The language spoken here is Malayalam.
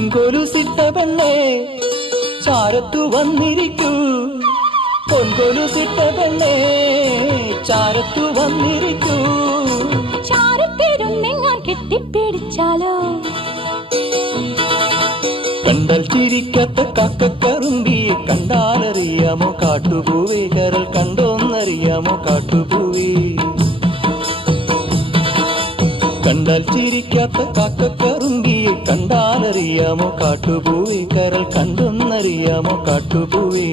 പൊൻകൊലുസിട്ട പെണ്ണേ ചാരത്തു വന്നിരിക്കൂ, പൊൻകൊലുസിട്ട പെണ്ണേ ചാരത്തു വന്നിരിക്കൂ. ചാരത്തിരുന്നെങ്ങാൻ കെട്ടിപ്പിടിച്ചാലോ? കണ്ടാൽ ചിരിക്കാത്ത കാക്കക്കറുമ്പിയെ കണ്ടാലറിയാമോ കാട്ടുപൂവേ, കരൾ കണ്ടോന്നറിയാമോ കാട്ടുപൂവേ. കണ്ടാൽ ചിരിക്കാത്ത കാക്കക്കറുമ്പിയെ കണ്ടാലറിയാമോ കാട്ടുപൂവേ, കരൾ കണ്ടോന്നറിയാമോ കാട്ടുപൂവേ.